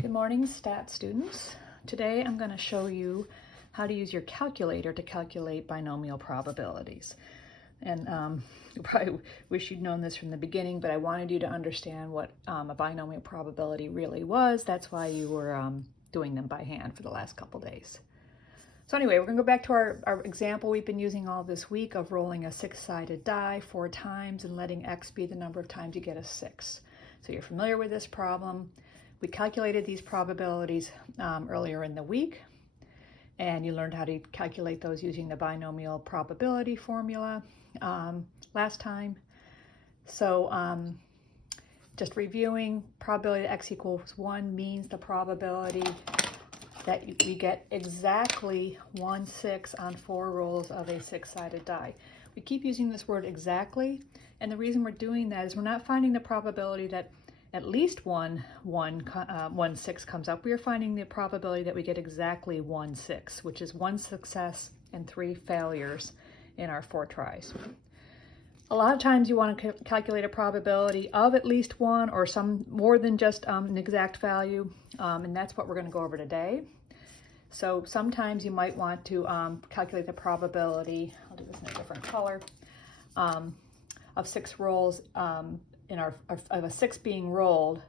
Good morning, stat students. Today I'm going to show you how to use your calculator to calculate binomial probabilities. And you probably wish you'd known this from the beginning, but I wanted you to understand what a binomial probability really was. That's why you were doing them by hand for the last couple days. So anyway, we're going to go back to our example we've been using all this week of rolling a six-sided die 4 times and letting x be the number of times you get a 6. So you're familiar with this problem. We calculated these probabilities earlier in the week, and you learned how to calculate those using the binomial probability formula last time. So just reviewing, probability that x equals 1 means the probability that we get exactly 1/6 on 4 rolls of a 6-sided die. We keep using this word exactly, and the reason we're doing that is we're not finding the probability that at least 1/6 comes up. We are finding the probability that we get exactly 1/6, which is 1 success and 3 failures in our 4 tries. A lot of times you want to calculate a probability of at least 1 or some more than just an exact value, and that's what we're going to go over today. So sometimes you might want to calculate the probability, I'll do this in a different color, of 6 rolls of a 6 being rolled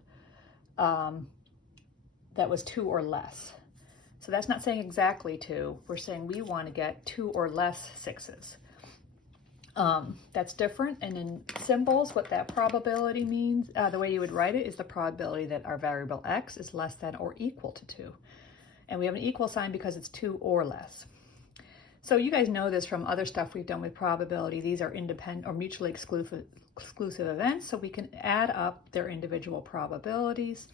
that was 2 or less. So that's not saying exactly 2. We're saying we want to get 2 or less 6s. That's different, and in symbols, what that probability means, the way you would write it is the probability that our variable x is less than or equal to 2. And we have an equal sign because it's 2 or less. So you guys know this from other stuff we've done with probability. These are independent or mutually exclusive events, so we can add up their individual probabilities.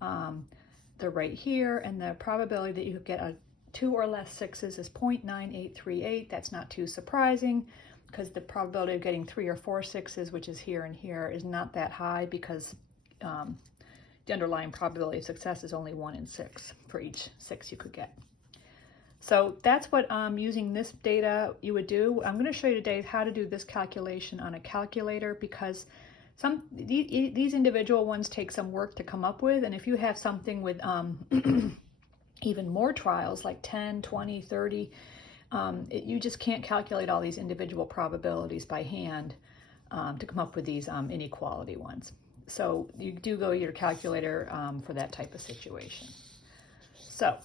They're right here, and the probability that you get a 2 or less 6s is 0.9838. That's not too surprising, because the probability of getting 3 or 4 6s, which is here and here, is not that high, because the underlying probability of success is only 1 in 6 for each 6 you could get. So that's what using this data you would do. I'm going to show you today how to do this calculation on a calculator, because these individual ones take some work to come up with, and if you have something with even more trials like 10, 20, 30, you just can't calculate all these individual probabilities by hand to come up with these inequality ones. So you do go to your calculator for that type of situation. So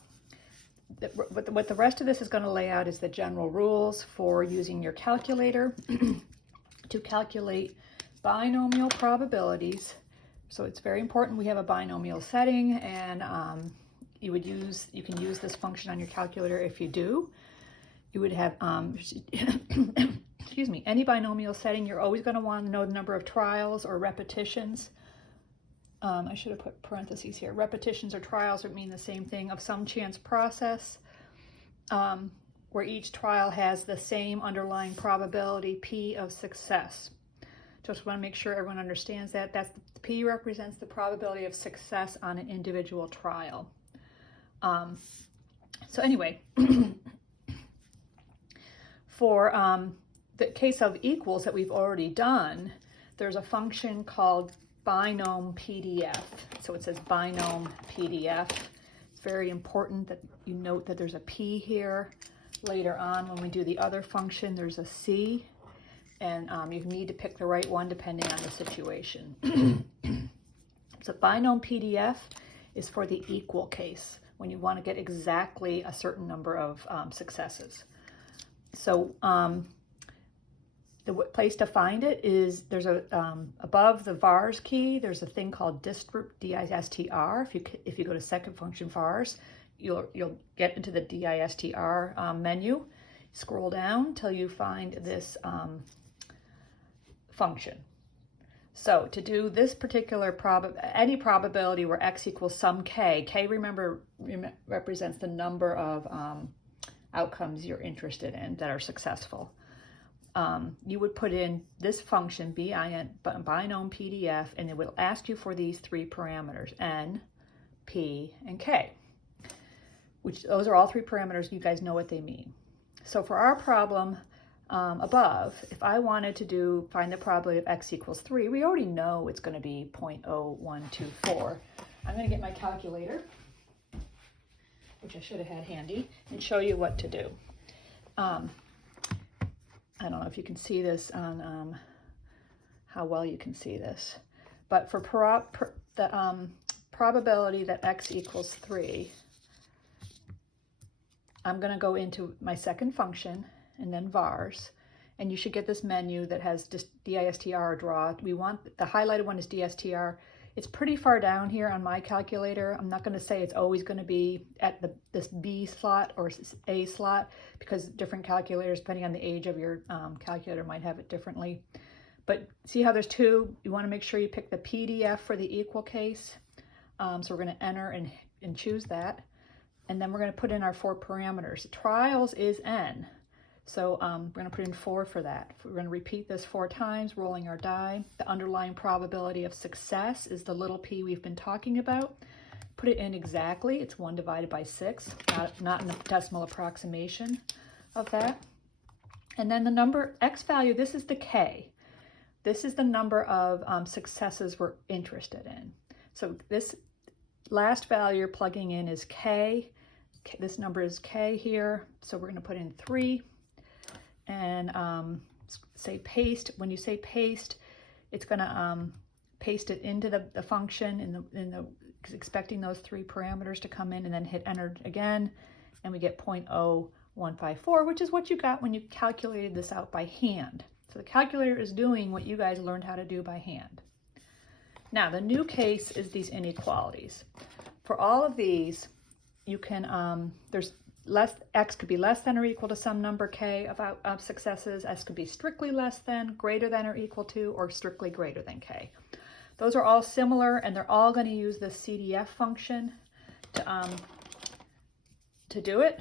what the rest of this is going to lay out is the general rules for using your calculator to calculate binomial probabilities. So it's very important we have a binomial setting, and you can use this function on your calculator. If you do, you would have excuse me, any binomial setting, you're always going to want to know the number of trials or repetitions. I should have put parentheses here. Repetitions or trials would mean the same thing, of some chance process, where each trial has the same underlying probability, P of success. Just want to make sure everyone understands that. The P represents the probability of success on an individual trial. So anyway, for the case of equals that we've already done, there's a function called binom PDF. So it says binom PDF. It's very important that you note that there's a P here. Later on, when we do the other function, there's a C, and you need to pick the right one depending on the situation. So binom PDF is for the equal case, when you want to get exactly a certain number of successes. So the place to find it is there's above the vars key, there's a thing called distr, D-I-S-T-R. If you go to second function vars, you'll get into the DISTR menu. Scroll down till you find this function. So to do this particular any probability where x equals some k, remember represents the number of outcomes you're interested in that are successful. You would put in this function, binom PDF, and it will ask you for these 3 parameters, n, p, and k, which those are all 3 parameters. You guys know what they mean. So for our problem above, if I wanted to find the probability of x equals 3, we already know it's going to be 0.0124. I'm going to get my calculator, which I should have had handy, and show you what to do. I don't know if you can see this on how well you can see this, but for the probability that x equals 3, I'm going to go into my second function and then vars, and you should get this menu that has just distr draw. We want the highlighted one is dstr. It's pretty far down here on my calculator. I'm not going to say it's always going to be at this B slot or A slot, because different calculators, depending on the age of your calculator, might have it differently. But see how there's two? You want to make sure you pick the PDF for the equal case. So we're going to enter and choose that. And then we're going to put in our 4 parameters. Trials is n. So we're going to put in 4 for that. We're going to repeat this 4 times, rolling our die. The underlying probability of success is the little p we've been talking about. Put it in exactly. It's 1 divided by 6, not in a decimal approximation of that. And then the number x value, this is the k. This is the number of successes we're interested in. So this last value you're plugging in is k. This number is k here. So we're going to put in 3. And say paste. When you say paste, it's going to paste it into the function expecting those 3 parameters to come in, and then hit enter again, and we get 0.0154, which is what you got when you calculated this out by hand. So the calculator is doing what you guys learned how to do by hand. Now the new case is these inequalities. For all of these, you can x could be less than or equal to some number k of successes. S could be strictly less than, greater than or equal to, or strictly greater than k. Those are all similar, and they're all going to use the CDF function to do it.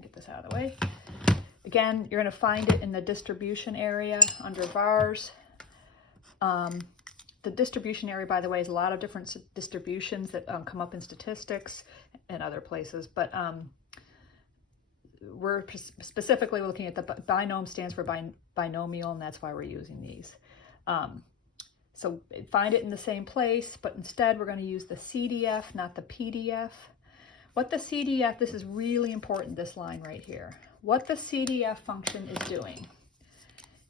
Get this out of the way. Again, you're going to find it in the distribution area under vars. The distribution area, by the way, is a lot of different distributions that come up in statistics and other places, but we're specifically looking at the binom stands for binomial, and that's why we're using these. So find it in the same place, but instead we're going to use the CDF, not the PDF. What the CDF, this is really important, this line right here. What the CDF function is doing,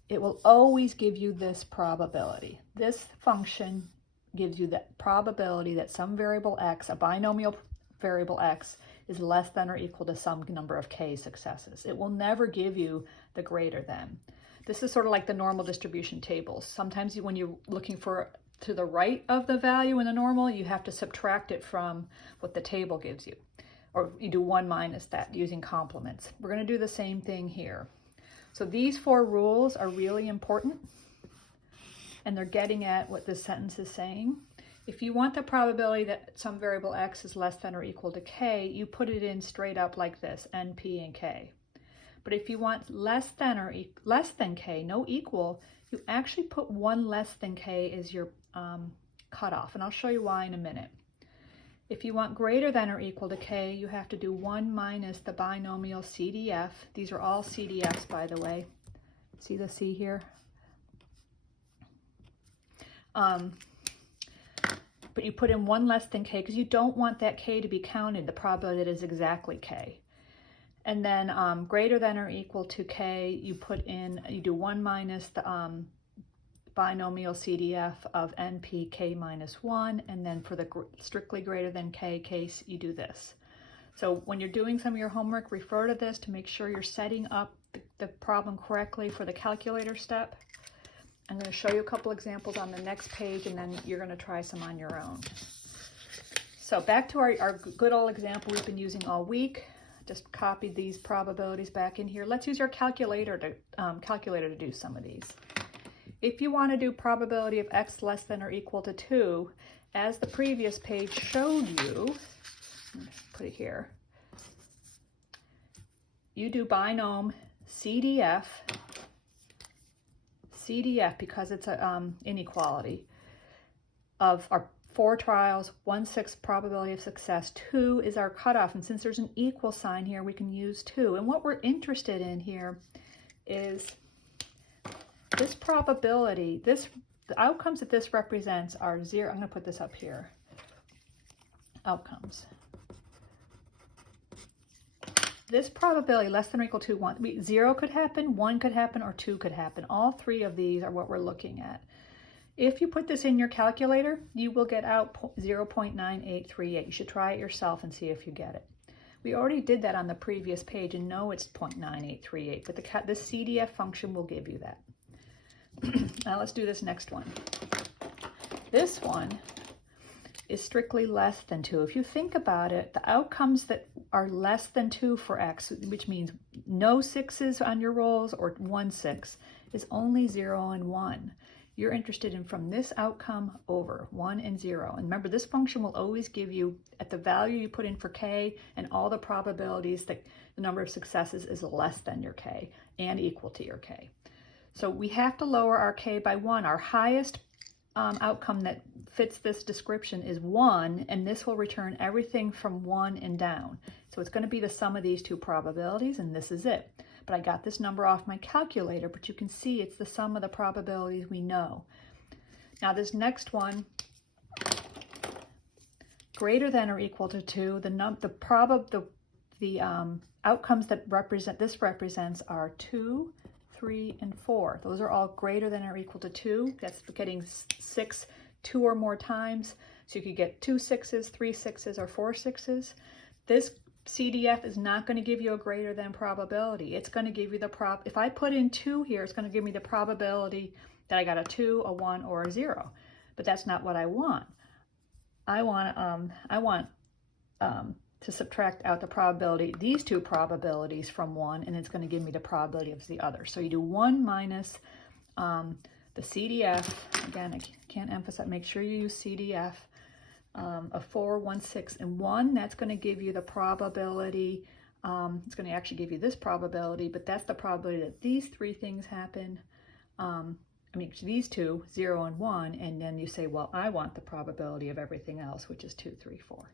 it will always give you this probability. This function gives you the probability that some variable x, a binomial variable x, is less than or equal to some number of k successes. It will never give you the greater than. This is sort of like the normal distribution tables. Sometimes when you're looking for to the right of the value in the normal, you have to subtract it from what the table gives you. Or you do 1 minus that using complements. We're going to do the same thing here. So these 4 rules are really important, and they're getting at what this sentence is saying. If you want the probability that some variable x is less than or equal to k, you put it in straight up like this, n, p, and k. But if you want less than k, no equal, you actually put 1 less than k as your cutoff, and I'll show you why in a minute. If you want greater than or equal to k, you have to do 1 minus the binomial CDF. These are all CDFs, by the way. See the C here? But you put in 1 less than k because you don't want that k to be counted, the probability that is exactly k. And then greater than or equal to k, you do 1 minus the binomial CDF of NP k minus 1, and then for the strictly greater than k case, you do this. So when you're doing some of your homework, refer to this to make sure you're setting up the problem correctly for the calculator step. I'm going to show you a couple examples on the next page, and then you're going to try some on your own. So back to our good old example we've been using all week. Just copied these probabilities back in here. Let's use our calculator to do some of these. If you want to do probability of x less than or equal to 2, as the previous page showed you, put it here, you do binom CDF because it's an inequality of our 4 trials, 1/6 probability of success. 2 is our cutoff, and since there's an equal sign here, we can use 2. And what we're interested in here is this probability, the outcomes that this represents are 0. I'm going to put this up here. outcomes. This probability less than or equal to 1, 0 could happen, 1 could happen, or 2 could happen. All three of these are what we're looking at. If you put this in your calculator, you will get out 0.9838. You should try it yourself and see if you get it. We already did that on the previous page and know it's 0.9838, but this CDF function will give you that. Now let's do this next one. This one is strictly less than 2. If you think about it, the outcomes that are less than 2 for x, which means no 6s on your rolls or 1 6, is only 0 and 1. You're interested in from this outcome over 1 and 0. And remember, this function will always give you, at the value you put in for k, and all the probabilities that the number of successes is less than your k and equal to your k. So we have to lower our k by 1. Our highest outcome that fits this description is 1, and this will return everything from 1 and down. So it's going to be the sum of these two probabilities, and this is it. But I got this number off my calculator, but you can see it's the sum of the probabilities we know. Now this next one, greater than or equal to 2, the outcomes that represents are 2, 3, and 4. Those are all greater than or equal to 2. That's getting 6 2 or more times. So you could get 2 6s, 3 6s, or 4 6s. This CDF is not going to give you a greater than probability. It's going to give you the if I put in 2 here, it's going to give me the probability that I got a 2, a 1, or a 0. But that's not what I want. I want to subtract out the probability, these two probabilities from 1, and it's going to give me the probability of the other. So you do 1 minus the CDF. Again, I can't emphasize, make sure you use CDF of 4, 1, 6, and 1. That's going to give you the probability. It's going to actually give you this probability, but that's the probability that these three things happen. These two, 0 and 1, and then you say, well, I want the probability of everything else, which is 2, 3, 4.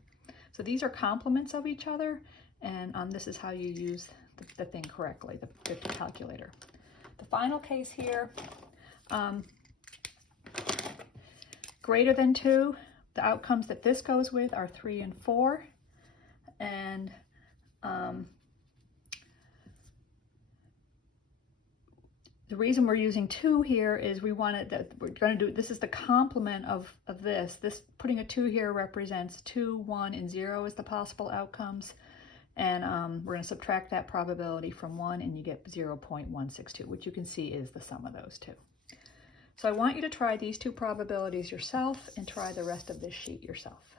So these are complements of each other, and this is how you use the thing correctly, the calculator. The final case here, greater than 2, the outcomes that this goes with are 3 and 4, and the reason we're using 2 here is we're going to do, this is the complement of this. Putting a 2 here represents 2, 1, and 0 as the possible outcomes. And we're going to subtract that probability from 1, and you get 0.162, which you can see is the sum of those two. So I want you to try these two probabilities yourself and try the rest of this sheet yourself.